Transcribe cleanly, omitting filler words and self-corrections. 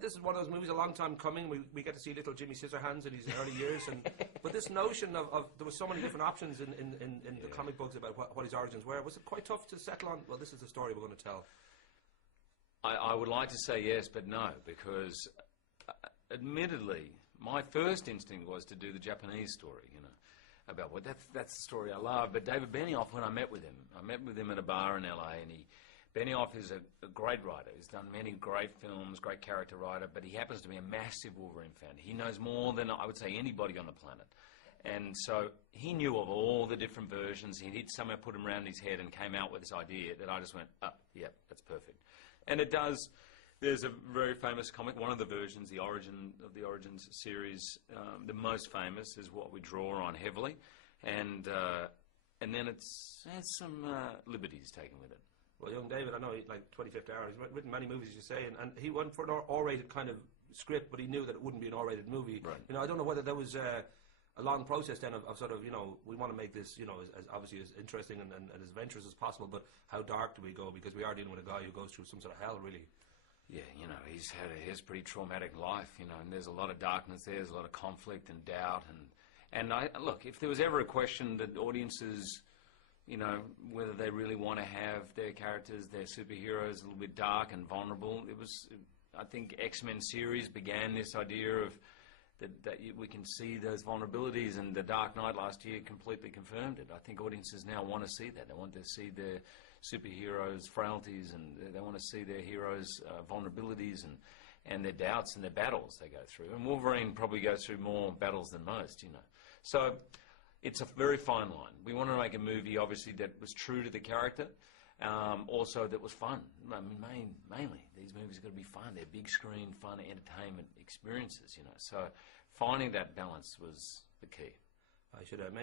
This is one of those movies a long time coming. We get to see little Jimmy Scissorhands in his early years, but this notion of there was so many different options in the comic books about what his origins were. Was it quite tough to settle on? Well, this is the story we're going to tell. I would like to say yes, but no, because admittedly, my first instinct was to do the Japanese story, you know, about that's the story I love. But David Benioff, when I met with him at a bar in LA, and Benioff is a great writer. He's done many great films, great character writer, but he happens to be a massive Wolverine fan. He knows more than, I would say, anybody on the planet. And so he knew of all the different versions. He'd somehow put them around his head and came out with this idea that I just went, oh, yeah, that's perfect. And it does. There's a very famous comic, one of the versions, the Origins series, the most famous is what we draw on heavily. And then it has some liberties taken with it. Well, young David, I know, like 25th Hour, he's written many movies, as you say, and he went for an R-rated kind of script, but he knew that it wouldn't be an R-rated movie. Right. You know, I don't know whether there was a long process then of sort of, you know, we want to make this, you know, as obviously as interesting and as adventurous as possible, but how dark do we go? Because we are dealing with a guy who goes through some sort of hell, really. Yeah, you know, he's had his pretty traumatic life, you know, and there's a lot of darkness there, there's a lot of conflict and doubt, and look, if there was ever a question that audiences, you know, whether they really want to have their characters, their superheroes, a little bit dark and vulnerable. It was, I think, X-Men series began this idea of that we can see those vulnerabilities, and The Dark Knight last year completely confirmed it. I think audiences now want to see that. They want to see their superheroes' frailties, and they want to see their heroes' vulnerabilities and their doubts and their battles they go through. And Wolverine probably goes through more battles than most, you know. So it's a very fine line. We wanted to make a movie, obviously, that was true to the character, also that was fun. I mean, mainly, these movies are going to be fun. They're big screen, fun entertainment experiences, you know. So finding that balance was the key. I should mention